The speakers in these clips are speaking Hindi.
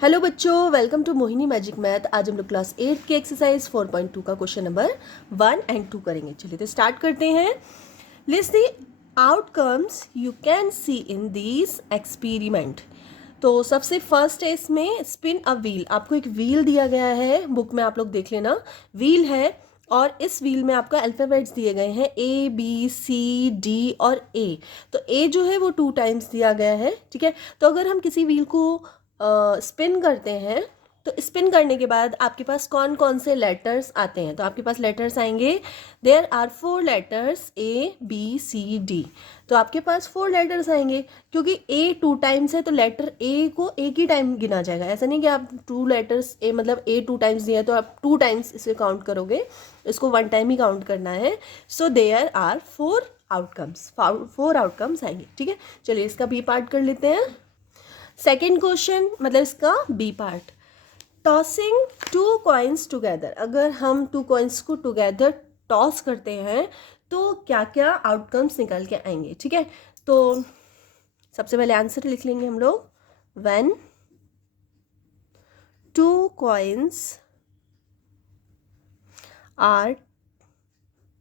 हेलो बच्चों, welcome to Mohini magic math. आज हम लोग क्लास 8 के एक्सरसाइज 4.2 का क्वेश्चन नंबर 1 एंड 2 करेंगे। चलिए तो स्टार्ट करते हैं। List the outcomes you can see in this experiment. तो सबसे फर्स्ट है इसमें स्पिन अ व्हील। आपको एक व्हील दिया गया है, बुक में आप लोग देख लेना, व्हील है और इस व्हील में आपका अल्फ़ाबेट्स दिए गए हैं ABCD और A। तो A जो है वो 2 टाइम्स दिया गया है, ठीक है। तो अगर हम किसी व्हील को स्पिन करते हैं तो स्पिन करने के बाद आपके पास कौन कौन से लेटर्स आते हैं, तो आपके पास लेटर्स आएंगे। There are 4 letters ABCD। तो आपके पास 4 लेटर्स आएंगे क्योंकि A 2 टाइम्स है तो लेटर A को एक ही टाइम गिना जाएगा। ऐसा नहीं कि आप 2 लेटर्स A मतलब A 2 टाइम्स दिए तो आप 2 टाइम्स इसे काउंट करोगे, इसको 1 टाइम ही काउंट करना है। So there are 4 outcomes, 4 outcomes आएंगे, ठीक है। चलिए इसका बी पार्ट कर लेते हैं। सेकेंड क्वेश्चन मतलब इसका B part, tossing 2 coins together. अगर हम 2 कॉइन्स को टुगेदर टॉस करते हैं तो क्या क्या आउटकम्स निकल के आएंगे, ठीक है। तो सबसे पहले आंसर लिख लेंगे हम लोग। When 2 coins are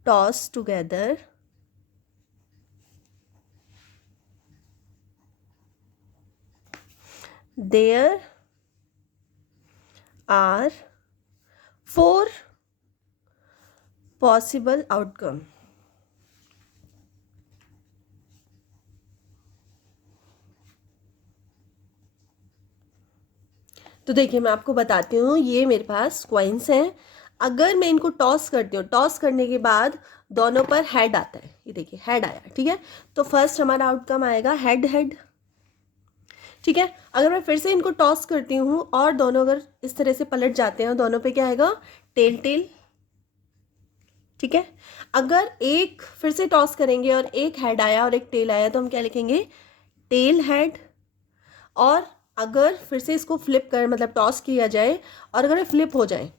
toss together, there are 4 possible outcome. तो देखिए मैं आपको बताती हूँ, ये मेरे पास कॉइन्स हैं। अगर मैं इनको टॉस करती हूँ, टॉस करने के बाद दोनों पर हेड आता है, ये देखिए हेड आया, ठीक है। तो फर्स्ट हमारा आउटकम आएगा हेड हेड, ठीक है। अगर मैं फिर से इनको टॉस करती हूँ और दोनों अगर इस तरह से पलट जाते हैं, दोनों पे क्या आएगा, टेल टेल, ठीक है। अगर एक फिर से टॉस करेंगे और एक हेड आया और एक टेल आया तो हम क्या लिखेंगे, टेल हेड। और अगर फिर से इसको फ्लिप कर मतलब टॉस किया जाए और अगर फ्लिप हो जाए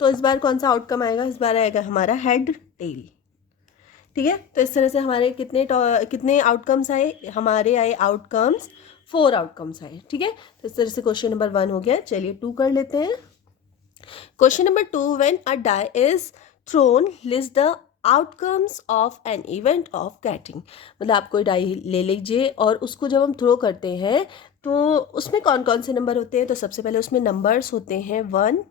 तो इस बार कौन सा आउटकम आएगा, इस बार आएगा हमारा हेड टेल, ठीक है। तो इस तरह से हमारे कितने आउटकम्स आए, हमारे आए आउटकम्स 4 आउटकम्स आए, ठीक है। तो इस तरह से क्वेश्चन नंबर 1 हो गया। चलिए 2 कर लेते हैं। Question number 2, when a die is thrown list the outcomes of an event of getting. मतलब आप कोई डाई ले लीजिए और उसको जब हम थ्रो करते हैं तो उसमें कौन कौन से नंबर होते हैं। तो सबसे पहले उसमें नंबर्स होते हैं 1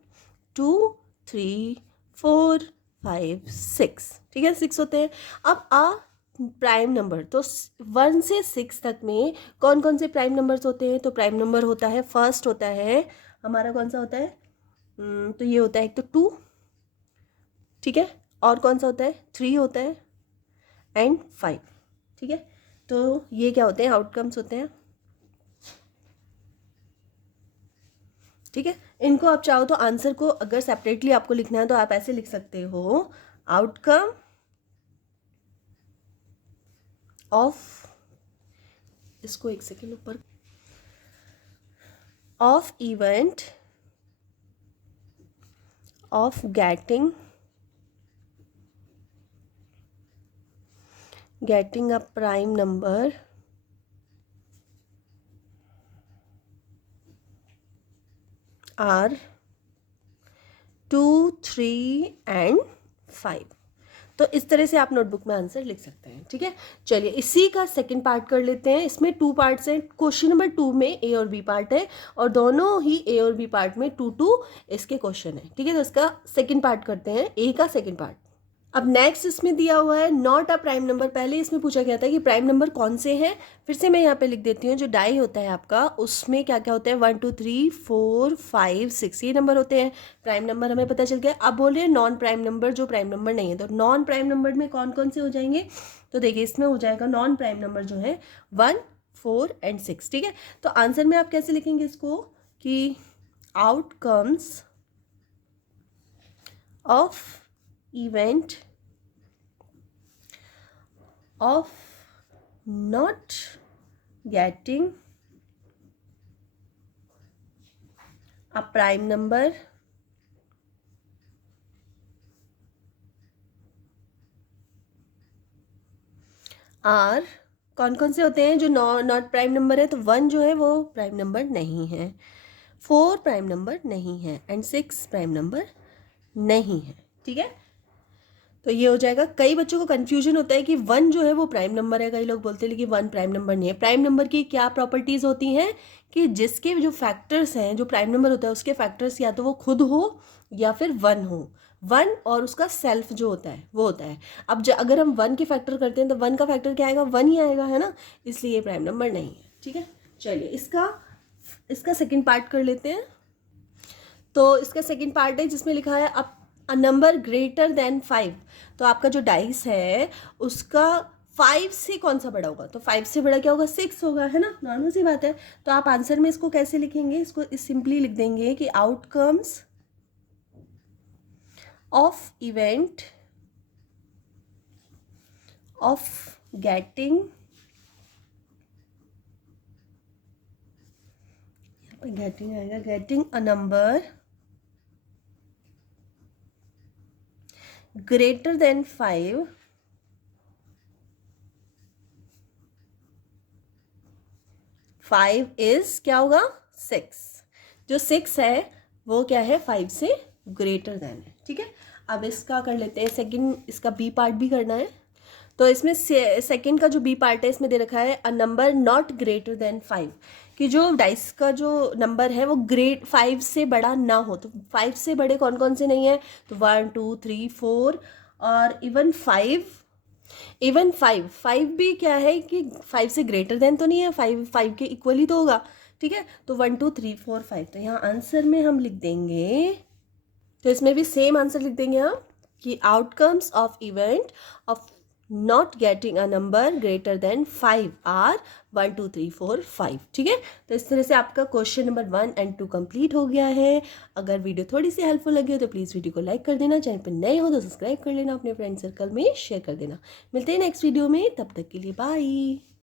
2 3 4 5 6, ठीक है, 6 होते हैं। अब प्राइम नंबर, तो 1 से 6 तक में कौन कौन से प्राइम नंबर्स होते हैं। तो प्राइम नंबर होता है, फर्स्ट होता है हमारा कौन सा होता है, तो ये होता है एक तो 2, ठीक है। और कौन सा होता है, 3 होता है एंड 5, ठीक है। तो ये क्या होते हैं, आउटकम्स होते हैं, ठीक है। इनको आप चाहो तो आंसर को अगर सेपरेटली आपको लिखना है तो आप ऐसे लिख सकते हो, आउटकम ऑफ, इसको एक सेकेंड ऊपर, of event of getting a prime number are 2 3 and 5। तो इस तरह से आप नोटबुक में आंसर लिख सकते हैं, ठीक है। चलिए इसी का सेकंड पार्ट कर लेते हैं। इसमें 2 पार्ट्स हैं। क्वेश्चन नंबर 2 में ए और बी पार्ट है और दोनों ही ए और बी पार्ट में 2 2 इसके क्वेश्चन है, ठीक है। तो इसका सेकंड पार्ट करते हैं, ए का सेकंड पार्ट। अब नेक्स्ट इसमें दिया हुआ है नॉट अ प्राइम नंबर। पहले इसमें पूछा गया था कि प्राइम नंबर कौन से हैं। फिर से मैं यहाँ पे लिख देती हूँ, जो डाई होता है आपका उसमें क्या क्या होता है, 1 2 3 4 5 6 ये नंबर होते हैं। प्राइम नंबर हमें पता चल गया। अब बोल रहे हैं नॉन प्राइम नंबर, जो प्राइम नंबर नहीं है। तो नॉन प्राइम नंबर में कौन कौन से हो जाएंगे, तो देखिए इसमें हो जाएगा नॉन प्राइम नंबर जो है 1 4 एंड 6, ठीक है। तो आंसर में आप कैसे लिखेंगे इसको कि outcomes of event of not getting a prime number are कौन कौन से होते हैं जो नॉट प्राइम नंबर है। तो 1 जो है वो प्राइम नंबर नहीं है, 4 प्राइम नंबर नहीं है एंड 6 प्राइम नंबर नहीं है। ठीक है, तो ये हो जाएगा। कई बच्चों को कंफ्यूजन होता है कि 1 जो है वो प्राइम नंबर है, कई लोग बोलते हैं लेकिन 1 प्राइम नंबर नहीं है। प्राइम नंबर की क्या प्रॉपर्टीज़ होती हैं कि जिसके जो फैक्टर्स हैं, जो प्राइम नंबर होता है उसके फैक्टर्स या तो वो खुद हो या फिर 1 हो। 1 और उसका सेल्फ जो होता है वो होता है। अब अगर हम 1 के फैक्टर करते हैं तो 1 का फैक्टर क्या आएगा, 1 ही आएगा, है ना, इसलिए ये प्राइम नंबर नहीं है। ठीक है, चलिए इसका सेकेंड पार्ट कर लेते हैं। तो इसका सेकेंड पार्ट है जिसमें लिखा है अ नंबर ग्रेटर देन 5। तो आपका जो डाइस है उसका 5 से कौन सा बड़ा होगा, तो 5 से बड़ा क्या होगा, 6 होगा, है ना, नॉर्मल सी बात है। तो आप आंसर में इसको कैसे लिखेंगे, इसको सिंपली लिख देंगे कि outcomes of event of getting, getting आएगा, getting a number greater than 5 5 is क्या होगा, 6। जो 6 है वो क्या है, 5 से ग्रेटर देन है। ठीक है, अब इसका कर लेते हैं सेकंड, इसका बी पार्ट भी करना है। तो इसमें सेकंड का जो बी पार्ट है इसमें दे रखा है a number not greater than 5, कि जो डाइस का जो नंबर है वो 5 से बड़ा ना हो। तो 5 से बड़े कौन कौन से नहीं है, तो 1 2 3 4 और इवन 5 भी क्या है कि 5 से ग्रेटर देन तो नहीं है, 5 के इक्वल ही तो होगा। ठीक है, तो 1 2 3 4 5, तो यहाँ आंसर में हम लिख देंगे, तो इसमें भी सेम आंसर लिख देंगे हम कि outcomes of event of not getting a number greater than 5 are 1 2 3 4 5। ठीक है, तो इस तरह से आपका क्वेश्चन नंबर 1 एंड 2 कंप्लीट हो गया है। अगर वीडियो थोड़ी सी हेल्पफुल लगी हो तो प्लीज़ वीडियो को लाइक कर देना, चैनल पर नए हो तो सब्सक्राइब कर लेना, अपने फ्रेंड सर्कल में शेयर कर देना। मिलते हैं नेक्स्ट वीडियो में, तब तक के लिए बाय।